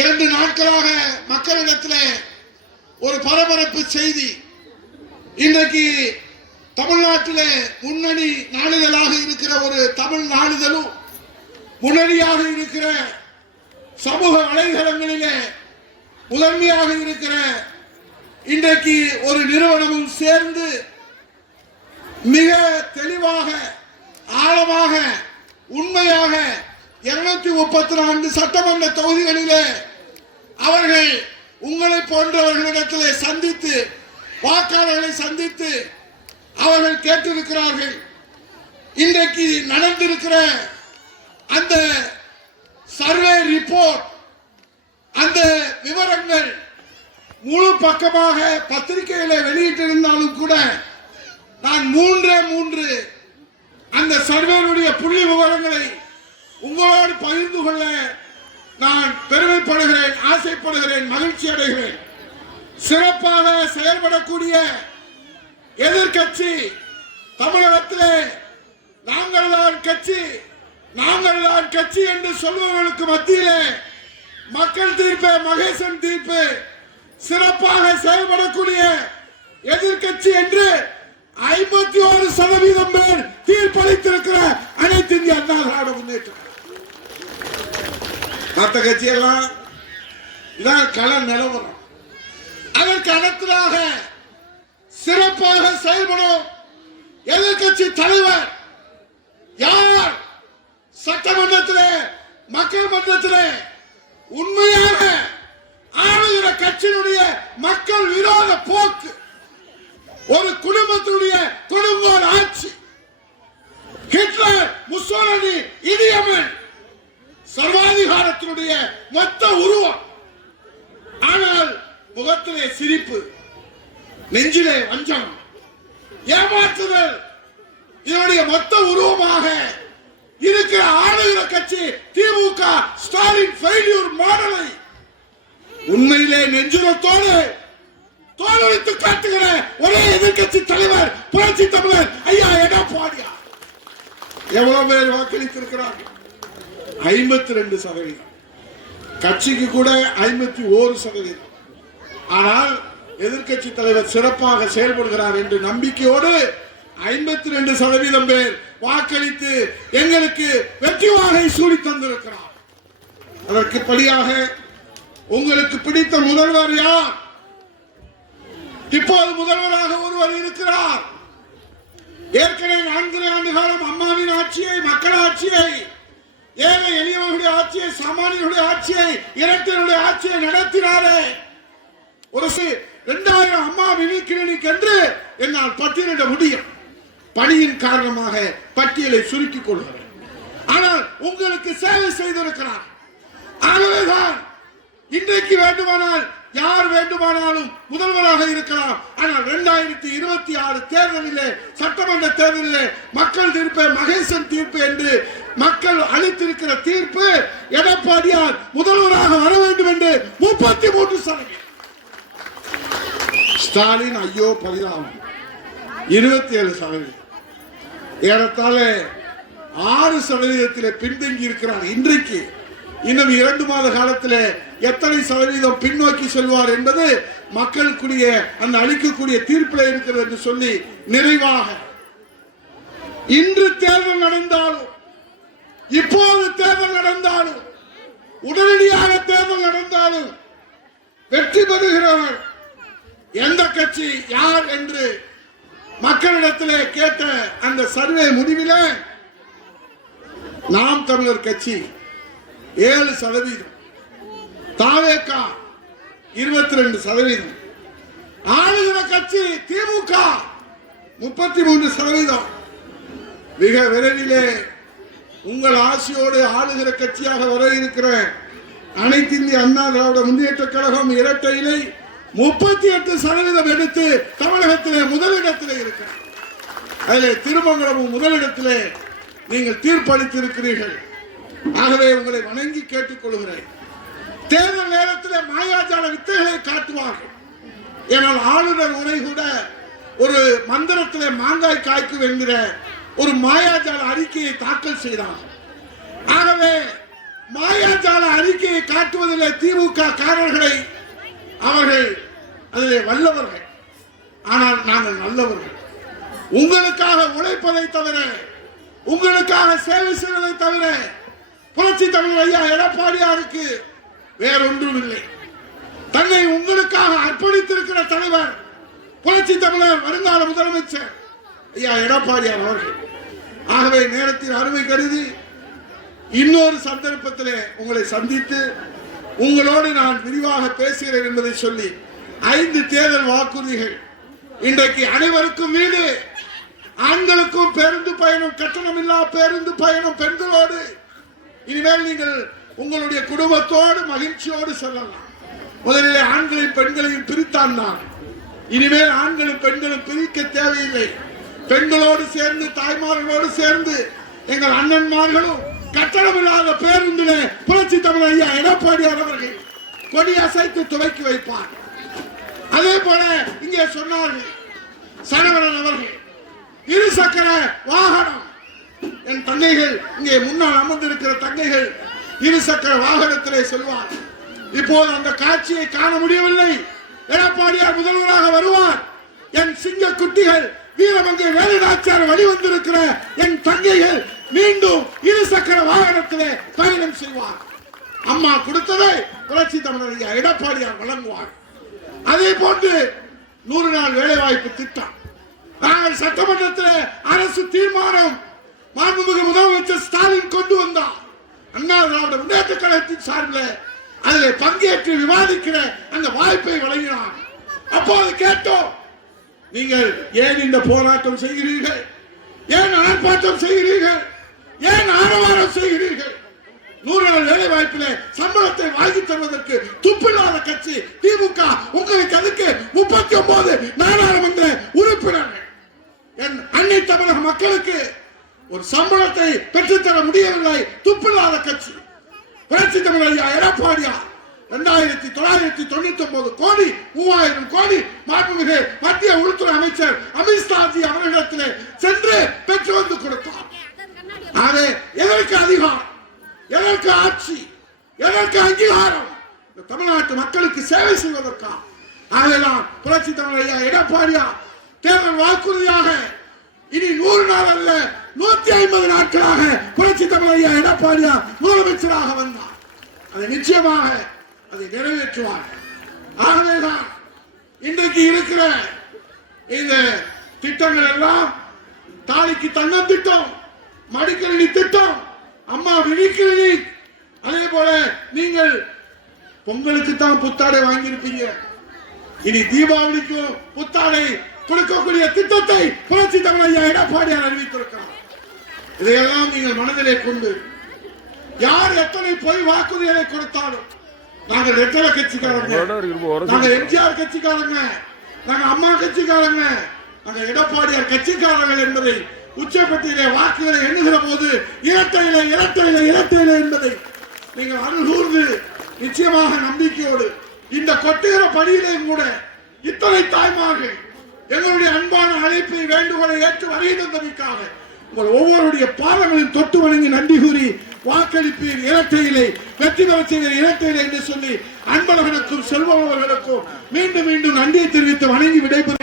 2 நாட்களாக மக்களிடத்திலே ஒரு பரபரப்பு செய்தி. இன்றைக்கு தமிழ்நாட்டிலே முன்னணி நாளிதழாக இருக்கிற ஒரு தமிழ் நாளிதழும் முன்னணியாக இருக்கிற சமூக வலைதளங்களிலே முதன்மையாக இருக்கிற இன்றைக்கு ஒரு நிறுவனமும் சேர்ந்து மிக தெளிவாக ஆழமாக உண்மையாக 234 சட்டமன்ற தொகுதிகளிலே அவர்கள் உங்களை போன்றவர்களிடத்திலே சந்தித்து வாக்காளர்களை சந்தித்து அவர்கள் கேட்டிருக்கிறார்கள். இன்றைக்கு நடந்திருக்கிற அந்த சர்வே ரிப்போர்ட், அந்த விவரங்கள் முழு பக்கமாக பத்திரிகையில வெளியிட்டிருந்தாலும் கூட நான் 3 அந்த சர்வேனுடைய புள்ளி விவரங்களை உங்களோடு பகிர்ந்து கொள்ள நான் பெருமைப்படுகிறேன், ஆசைப்படுகிறேன், மகிழ்ச்சி அடைகிறேன். சிறப்பாக செயல்படக்கூடிய எதிர்கட்சி தமிழகத்திலே நாங்கள் தான் கட்சி என்று சொல்பவர்களுக்கு மத்தியிலே மக்கள் தீர்ப்பு, மகேசன் தீர்ப்பு, சிறப்பாக செயல்படக்கூடிய எதிர்கட்சி என்று 51% பேர் தீர்ப்பளித்திருக்கிற அனைத்து இந்திய அண்ணா திராவிட முன்னேற்ற மற்ற கட்சியெல்லாம் இதான் கள நிலவரம். அதற்கு அடுத்ததாக சிறப்பாக செயல்படும் எதிர்கட்சி தலைவர் யார்? சட்டமன்றத்திலே மக்கள் மன்றத்திலே உண்மையாக ஆளுகிற கட்சியினுடைய மக்கள் விரோத போக்கு, ஒரு குடும்பத்தினுடைய கொடுங்கோல் ஆட்சி, ஹிட்லர், முசோலினி, இடியமன் சர்வாதிகாரத்தினுடைய மொத்த உருவம். ஆனால் முகத்திலே சிரிப்பு, நெஞ்சிலே வஞ்சம், ஏமாற்றுதல், இதனுடைய மொத்த உருவமாக இருக்கிற ஆளுகிற கட்சி திமுக ஸ்டாலின் ஃபெயிலியர் மாடலை உண்மையிலே நெஞ்சுரத்தோடு தோலளித்து காட்டுகிற ஒரே எதிர்கட்சி தலைவர் புரட்சி தமிழர் ஐயா எடப்பாடியார். எவ்வளவு பேர் வாக்களித்திருக்கிறார்கள்? 52%. கட்சிக்கு கூட 51%. ஆனால் எதிர்கட்சி தலைவர் சிறப்பாக செயல்படுகிறார் என்று நம்பிக்கையோடு 52% பேர் வாக்களித்து எங்களுக்கு வெற்றி வாகை சூடி தந்திருக்கிறார். அதற்கு படியாக உங்களுக்கு பிடித்த முதல்வர் யார்? இப்போது முதல்வராக ஒருவர் இருக்கிறார். ஏற்கனவே 4 ஆண்டு காலம் அம்மாவின் ஆட்சியை, மக்கள் ஆட்சியை, ஏழை எளியவர்களுடைய ஆட்சியை, சாமானியர்களுடைய ஆட்சியை, இரட்டையருடைய ஆட்சியை நடத்தினாரே. ஒரு 2000 அம்மா மினி கிளினிக் என்று என்னால் பட்டியலிட முடியும். பணியின் காரணமாக பட்டியலை சுருக்கிக் கொள்கிறேன். ஆனால் உங்களுக்கு சேவை செய்திருக்கிறார். ஆகவேதான் இன்றைக்கு வேண்டுமானால் யார் வேண்டுமானாலும் முதல்வராக இருக்கலாம். ஆனால் 2026 தேர்தலிலே, சட்டமன்ற தேர்தலிலே மக்கள் தீர்ப்பு, மகேசன் தீர்ப்பு என்று மக்கள் அளித்திருக்கிற தீர்ப்பு எடப்பாடியார் முதல்வராக வர வேண்டும் என்று 33%. ஸ்டாலின் ஐயோ பரிதாபம் 27%. ஏறத்தாழ 6% பின்தங்கி இருக்கிறார். இன்றைக்கு இன்னும் 2 மாத காலத்தில் எத்தனை சதவீதம் பின்னோக்கி செல்வார் என்பது மக்களுக்குரிய அந்த அளிக்கக்கூடிய தீர்ப்பில் இருக்கிறது என்று சொல்லி நிறைவாக இன்று தேர்தல் நடந்தாலும், இப்போது தேர்தல் நடந்தாலும், உடனடியாக தேர்தல் நடந்தாலும் வெற்றி பெறுகிறவர் எந்த கட்சி யார் என்று மக்களிடத்திலே கேட்ட அந்த சர்வே முடிவிலே நாம் தமிழர் கட்சி 7%, தாவேகா 22%, ஆளுகிற கட்சி திமுக 33%. மிக விரைவிலே உங்கள் ஆட்சியோடு ஆளுகிற கட்சியாக வர இருக்கிற அனைத்து இந்திய அண்ணா திராவிட முன்னேற்ற கழகம் இரட்டை இலை 38% எடுத்து தமிழகத்திலே முதலிடத்திலே இருக்கிறார். அதிலே திருமங்கலமும் முதலிடத்திலே நீங்கள் தீர்ப்பளித்திருக்கிறீர்கள். ஆகவே உங்களை வணங்கி கேட்டுக்கொள்கிறேன். தேர்தல் நேரத்தில் மாயாஜால வித்தைகளை காட்டுவார்கள். ஏனால் ஆளுநர் உரை கூட ஒரு மந்திரத்திலே மாங்காய் காய்க்கும் என்கிற ஒரு மாயாஜால அறிக்கையை தாக்கல் செய்தார். ஆகவே மாயாஜால அறிக்கையை காட்டுவதில்லை திமுக காரர்களை. அவர்கள் அதிலே வல்லவர்கள், ஆனால் நாங்கள் நல்லவர்கள். உங்களுக்காக உழைப்பதை தவிர, உங்களுக்காக சேவை செய்வதை தவிர புரட்சி தமிழர் ஐயா எடப்பாடியாருக்கு வேறொன்றும் இல்லை. தன்னை உங்களுக்காக அர்ப்பணித்திருக்கிற தலைவர் புரட்சி தமிழர் வருங்கால முதலமைச்சர் ஐயா எடப்பாடியார் அவர்கள். ஆகவே நேரத்தின் அருமை கருதி இன்னொரு சந்தர்ப்பத்திலே உங்களை சந்தித்து உங்களோடு நான் விரிவாக பேசுகிறேன் என்பதை சொல்லி 5 தேர்தல் வாக்குறுதிகள். இன்றைக்கு அனைவருக்கும் வீடு, ஆண்களுக்கும் பேருந்து பயணம், கட்டணமில்லா பேருந்து பயணம் பெண்களோடு. இனிமேல் நீங்கள் உங்களுடைய குடும்பத்தோடு மகிழ்ச்சியோடு செல்லலாம். முதலில் ஆண்களையும் பெண்களையும் பிரித்தான் நான். இனிமேல் ஆண்களும் பெண்களும் பிரிக்க தேவையில்லை. பெண்களோடு சேர்ந்து, தாய்மார்களோடு சேர்ந்து எங்கள் அண்ணன்மார்களும் கட்டணமில்லாத பேருந்திலே புரட்சி தமிழர் ஐயா எடப்பாடியார் அவர்கள் கொடி அசைத்து துவக்கி வைப்பார். அதே போல இங்கே சொன்னார்கள் சரவணன் அவர்கள், இருசக்கர வாகனம். என் தங்கைகள் இங்கே முன்னால் அமர்ந்திருக்கிற தங்கைகள் இருசக்கர வாகனத்திலே செல்வார். இப்போது அந்த காட்சியை காண முடியவில்லை. எடப்பாடியார் முதல்வராக வருவார். என் சிங்க குட்டிகள் வீரமங்கை வேலுநாச்சியார் வழிவந்திருக்கிற என் தங்கைகள் மீண்டும் இருசக்கர வாகனத்திலே பயணம் செய்வார். அம்மா கொடுத்ததை புரட்சி தமிழர் ஐயா எடப்பாடியார் வழங்குவார். அதே போன்று 100 நாள் வேலைவாய்ப்பு திட்டம் நாங்கள் சட்டமன்றத்தில் அரசு தீர்மானம் மாண்புமிகு முதலமைச்சர் ஸ்டாலின் கொண்டு வந்தார். அண்ணா திராவிட முன்னேற்ற கழகத்தின் சார்பில் அதில் பங்கேற்று விவாதிக்கிற அந்த வாய்ப்பை வழங்கினார். அப்போது கேட்டோம், நீங்கள் ஏன் இந்த போராட்டம் செய்கிறீர்கள், ஏன் ஆர்ப்பாட்டம் செய்கிறீர்கள், ஏன் ஆரவாரம் செய்கிறீர்கள்? 100 நாள் வேலை வாய்ப்பிலே சம்பளத்தை வாங்கி தருவதற்கு துப்பில்லாத கட்சி திமுக. உங்களுக்கு அதுக்கு 39 நாடாளுமன்ற உறுப்பினர்கள். என் அன்னை தமிழக மக்களுக்கு ஒரு சம்பளத்தை பெற்றுத்தர முடியவில்லை. துப்பில்லாத கட்சி புரட்சி தமிழர் ஐயா எடப்பாடியார் 2999 கோடி 3000 கோடி மாண்புமிகு மத்திய உள்துறை அமைச்சர் அமித்ஷாஜி அவர்களிடத்திலே சென்று பெற்று வந்து கொடுத்தார். ஆகவே எதற்கு அதிகாரம், எதற்கு ஆட்சி, எதற்கு அங்கீகாரம்? தமிழ்நாட்டு மக்களுக்கு சேவை செய்வதற்கா? ஆகவேதான் புரட்சி தமிழர் ஐயா எடப்பாடியார் தேர்தல் வாக்குறுதியாக இனி 100 நாள் அல்ல 150 நாட்களாக புரட்சி தமிழர் ஐயா எடப்பாடியார் முதலமைச்சராக வந்தார். அதை நிச்சயமாக அதை நிறைவேற்றுவார். ஆகவேதான் இன்றைக்கு இருக்கிற இந்த திட்டங்கள் எல்லாம் தாலிக்கு தங்கம் திட்டம், மடிக்கணினி திட்டம், அம்மா விழிக்கணினி. அதே போல நீங்கள் பொங்கலுக்கு தான் புத்தாடை வாங்கியிருப்பீங்க. இனி தீபாவளிக்கும் புத்தாடை கொடுக்கக்கூடிய திட்டத்தை புரட்சி தமிழர் ஐயா எடப்பாடியார் அறிவித்திருக்கிறார். இதையெல்லாம் நீங்கள் மனதிலே கொண்டு யார் எத்தனை பொய் வாக்குறுதிகளை கொடுத்தாலும் நாங்கள் ரெட்டல கட்சிக்காரங்க, நாங்க எம்ஜிஆர் கட்சிக்காரங்க, நாங்க அம்மா கட்சிக்காரங்க, நாங்க எடப்பாடியார் கட்சிக்காரர்கள் என்பதை உச்சப்பட்டியிலே வாக்குகளை எண்ணுகிற போது இரட்டையிலே இரட்டையிலே இரட்டையிலே என்பதை நீங்கள் அருகூர்ந்து நிச்சயமாக நம்பிக்கையோடு இந்த கொட்டுகிற பணியிலையும் கூட இத்தனை தாய்மார்கள் எங்களுடைய அன்பான அழைப்பை வேண்டுகோளை ஏற்று வருகை தந்தமைக்காக உங்கள் ஒவ்வொருடைய பாதங்களின் தொட்டு வணங்கி நன்றி கூறி வாக்களிப்பீர் இரட்டையிலே வெற்றி பெற செய்கிற இரட்டையிலே என்று சொல்லி அன்பழகனுக்கும் செல்வம் அவர்களுக்கும் மீண்டும் மீண்டும் நன்றியை தெரிவித்து வணங்கி விடைபெறும்.